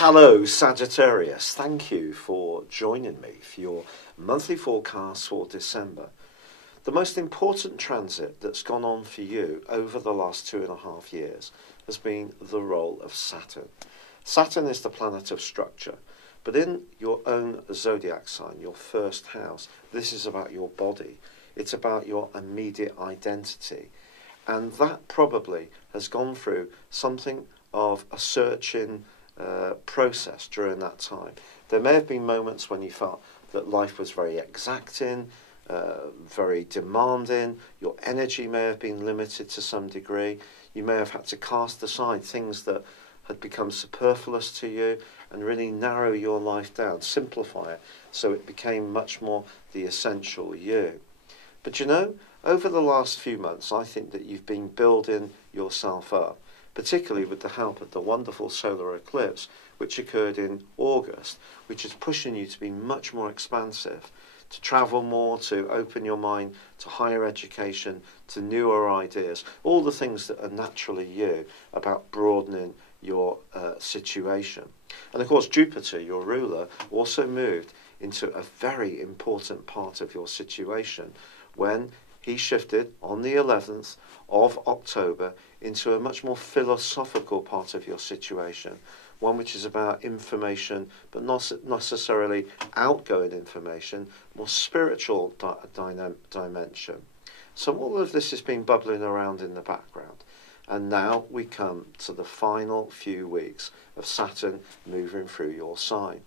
Hello Sagittarius, thank you for joining me for your monthly forecast for December. The most important transit that's gone on for you over the last 2.5 years has been the role of Saturn. Saturn is the planet of structure, but in your own zodiac sign, your first house, this is about your body. It's about your immediate identity. And that probably has gone through something of a searching process during that time. There may have been moments when you felt that life was very exacting, very demanding. Your energy may have been limited to some degree. You may have had to cast aside things that had become superfluous to you and really narrow your life down, simplify it so it became much more the essential you. But you know, over the last few months, I think that you've been building yourself up, particularly with the help of the wonderful solar eclipse, which occurred in August, which is pushing you to be much more expansive, to travel more, to open your mind to higher education, to newer ideas, all the things that are naturally you about broadening your situation. And of course, Jupiter, your ruler, also moved into a very important part of your situation when he shifted on the 11th of October into a much more philosophical part of your situation, one which is about information, but not necessarily outgoing information, more spiritual dimension. So all of this has been bubbling around in the background. And now we come to the final few weeks of Saturn moving through your sign.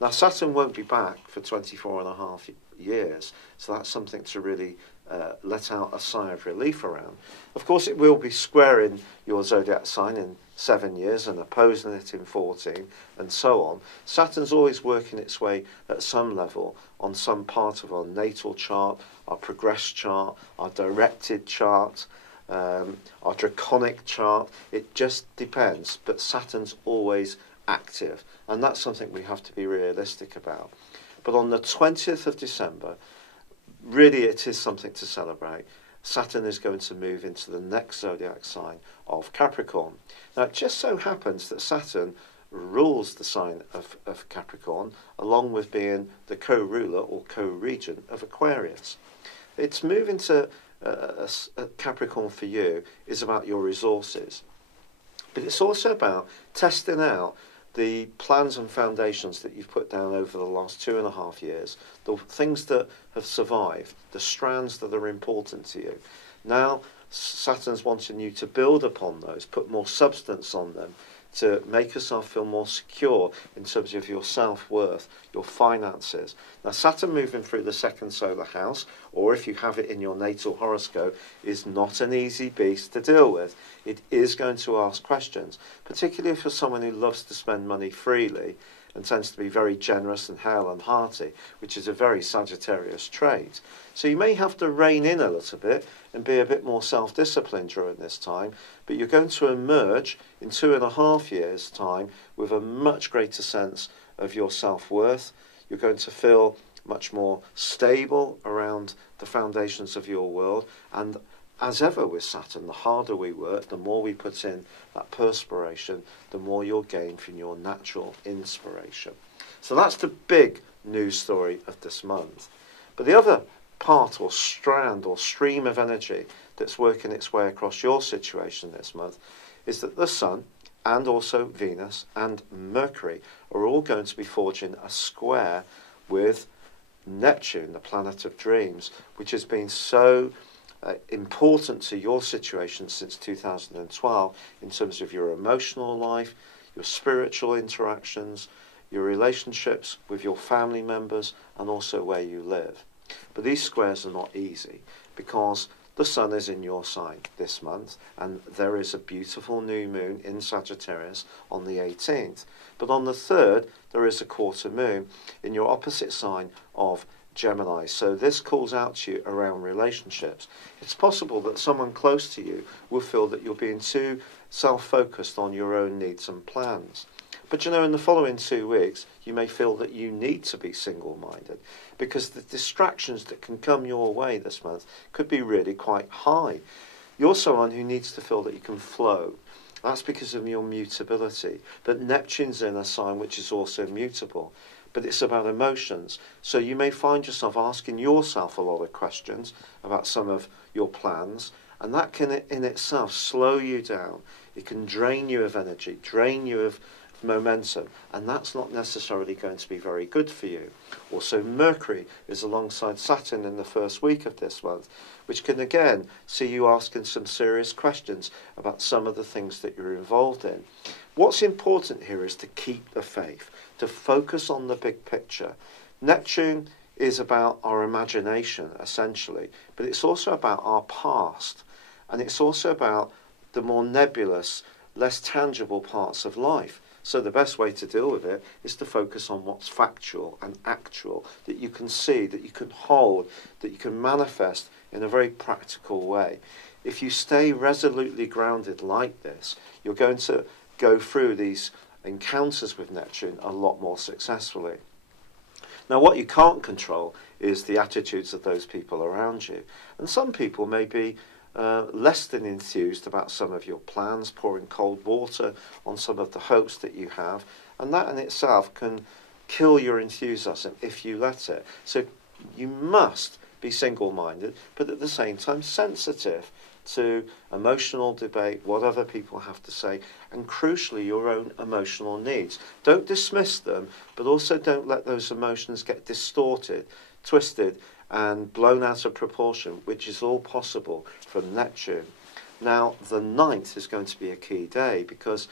Now, Saturn won't be back for 24.5 years, so that's something to really let out a sigh of relief around. Of course, it will be squaring your zodiac sign in 7 years and opposing it in 14, and so on. Saturn's always working its way at some level on some part of our natal chart, our progress chart, our directed chart, our draconic chart. It just depends, but Saturn's always active, and that's something we have to be realistic about. But on the 20th of December, really it is something to celebrate. Saturn is going to move into the next zodiac sign of Capricorn. Now, it just so happens that Saturn rules the sign of Capricorn, along with being the co-ruler or co-regent of Aquarius. Its move into Capricorn for you is about your resources, but it's also about testing out the plans and foundations that you've put down over the last 2.5 years, the things that have survived, the strands that are important to you. Now, Saturn's wanting you to build upon those, put more substance on them, to make yourself feel more secure in terms of your self-worth, your finances. Now, Saturn moving through the second solar house, or if you have it in your natal horoscope, is not an easy beast to deal with. It is going to ask questions, particularly if you're someone who loves to spend money freely and tends to be very generous and hale and hearty, which is a very Sagittarius trait. So you may have to rein in a little bit and be a bit more self-disciplined during this time, but you're going to emerge in 2.5 years' time with a much greater sense of your self-worth. You're going to feel much more stable around the foundations of your world, and as ever with Saturn, the harder we work, the more we put in that perspiration, the more you'll gain from your natural inspiration. So that's the big news story of this month. But the other part or strand or stream of energy that's working its way across your situation this month is that the Sun and also Venus and Mercury are all going to be forging a square with Neptune, the planet of dreams, which has been so important to your situation since 2012 in terms of your emotional life, your spiritual interactions, your relationships with your family members, and also where you live. But these squares are not easy because the Sun is in your sign this month, and there is a beautiful new moon in Sagittarius on the 18th. But on the 3rd, there is a quarter moon in your opposite sign of Gemini. So this calls out to you around relationships. It's possible that someone close to you will feel that you're being too self-focused on your own needs and plans. But you know, in the following 2 weeks, you may feel that you need to be single-minded because the distractions that can come your way this month could be really quite high. You're someone who needs to feel that you can flow That's because of your mutability. But Neptune's in a sign which is also mutable. But it's about emotions. So you may find yourself asking yourself a lot of questions about some of your plans, and that can in itself slow you down. It can drain you of energy, drain you of momentum, and that's not necessarily going to be very good for you. Also, Mercury is alongside Saturn in the first week of this month, which can again see you asking some serious questions about some of the things that you're involved in. What's important here is to keep the faith, to focus on the big picture. Neptune is about our imagination, essentially, but it's also about our past, and it's also about the more nebulous, less tangible parts of life. So the best way to deal with it is to focus on what's factual and actual, that you can see, that you can hold, that you can manifest in a very practical way. If you stay resolutely grounded like this, you're going to go through these encounters with Neptune a lot more successfully. Now, what you can't control is the attitudes of those people around you. And some people may be less than enthused about some of your plans, pouring cold water on some of the hopes that you have, and that in itself can kill your enthusiasm if you let it. So you must be single-minded, but at the same time sensitive to emotional debate, what other people have to say, and crucially your own emotional needs. Don't dismiss them, but also don't let those emotions get distorted, twisted, and blown out of proportion, which is all possible from Neptune. Now, the 9th is going to be a key day, because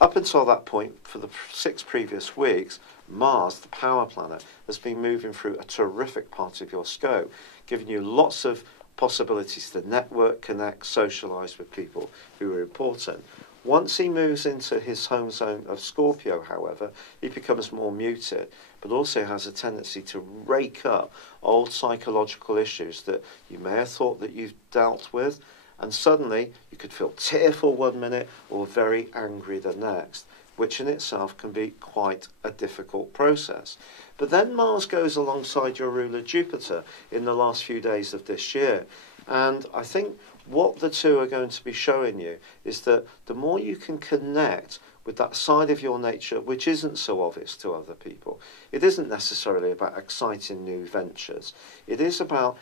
up until that point, for the 6 previous weeks, Mars, the power planet, has been moving through a terrific part of your scope, giving you lots of possibilities to network, connect, socialise with people who are important. Once he moves into his home zone of Scorpio, however, he becomes more muted, but also has a tendency to rake up old psychological issues that you may have thought that you've dealt with, and suddenly you could feel tearful one minute or very angry the next, which in itself can be quite a difficult process. But then Mars goes alongside your ruler Jupiter in the last few days of this year, and I think what the two are going to be showing you is that the more you can connect with that side of your nature which isn't so obvious to other people, it isn't necessarily about exciting new ventures. It is about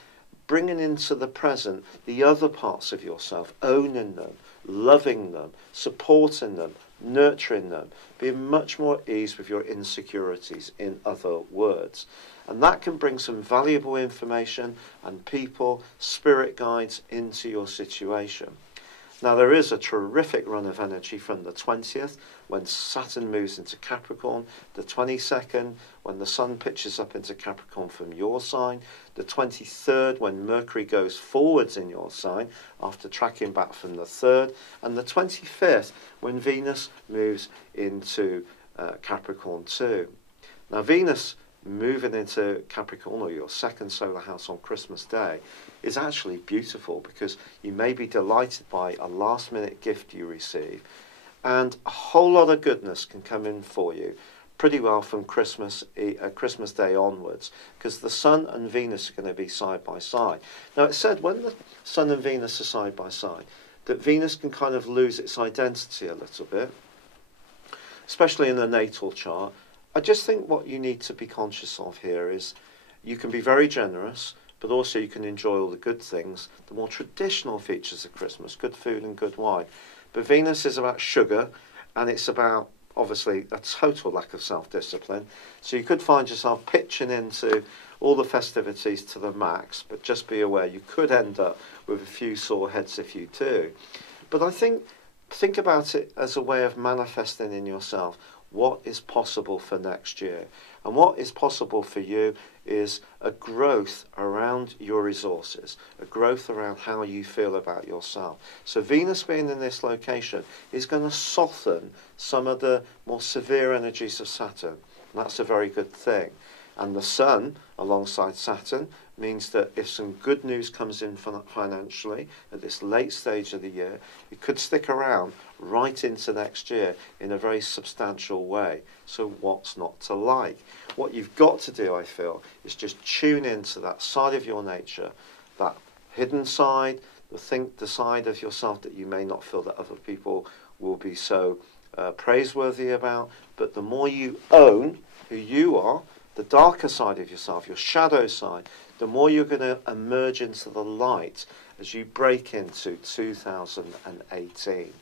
bringing into the present the other parts of yourself, owning them, loving them, supporting them, nurturing them, being much more at ease with your insecurities, in other words. And that can bring some valuable information and people, spirit guides into your situation. Now, there is a terrific run of energy from the 20th, when Saturn moves into Capricorn, the 22nd, when the Sun pitches up into Capricorn from your sign, the 23rd, when Mercury goes forwards in your sign after tracking back from the 3rd, and the 25th, when Venus moves into Capricorn too. Now, Venus moving into Capricorn, or your second solar house on Christmas Day, is actually beautiful, because you may be delighted by a last minute gift you receive, and a whole lot of goodness can come in for you pretty well from Christmas Day onwards, because the Sun and Venus are going to be side by side. Now, it's said when the Sun and Venus are side by side that Venus can kind of lose its identity a little bit, especially in the natal chart. I just think what you need to be conscious of here is you can be very generous, but also you can enjoy all the good things, the more traditional features of Christmas, good food and good wine. But Venus is about sugar, and it's about, obviously, a total lack of self-discipline. So you could find yourself pitching into all the festivities to the max, but just be aware you could end up with a few sore heads if you do. But I think about it as a way of manifesting in yourself what is possible for next year. And what is possible for you is a growth around your resources, a growth around how you feel about yourself. So Venus being in this location is going to soften some of the more severe energies of Saturn. And that's a very good thing. And the Sun, alongside Saturn, means that if some good news comes in financially at this late stage of the year, it could stick around right into next year in a very substantial way. So what's not to like? What you've got to do, I feel, is just tune into that side of your nature, that hidden side, the side of yourself that you may not feel that other people will be so praiseworthy about, but the more you own who you are, the darker side of yourself, your shadow side, the more you're going to emerge into the light as you break into 2018.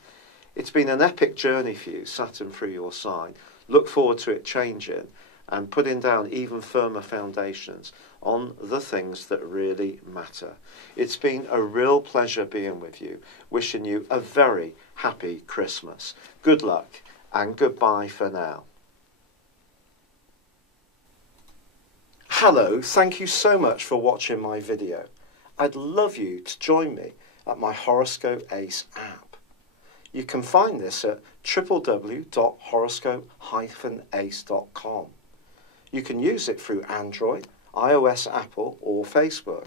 It's been an epic journey for you, Saturn through your sign. Look forward to it changing and putting down even firmer foundations on the things that really matter. It's been a real pleasure being with you. Wishing you a very happy Christmas. Good luck and goodbye for now. Hello, thank you so much for watching my video. I'd love you to join me at my Horoscope Ace app. You can find this at www.horoscope-ace.com. You can use it through Android, iOS, Apple or Facebook.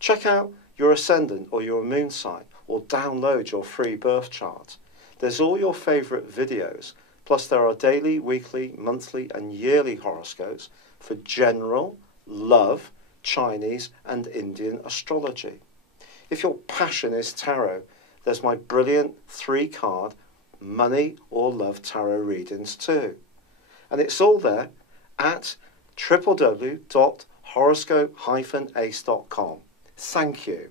Check out your ascendant or your moon sign or download your free birth chart. There's all your favourite videos, plus there are daily, weekly, monthly and yearly horoscopes for general, love, Chinese and Indian astrology. If your passion is tarot, there's my brilliant 3-card money or love tarot readings too. And it's all there at www.horoscope-ace.com. Thank you.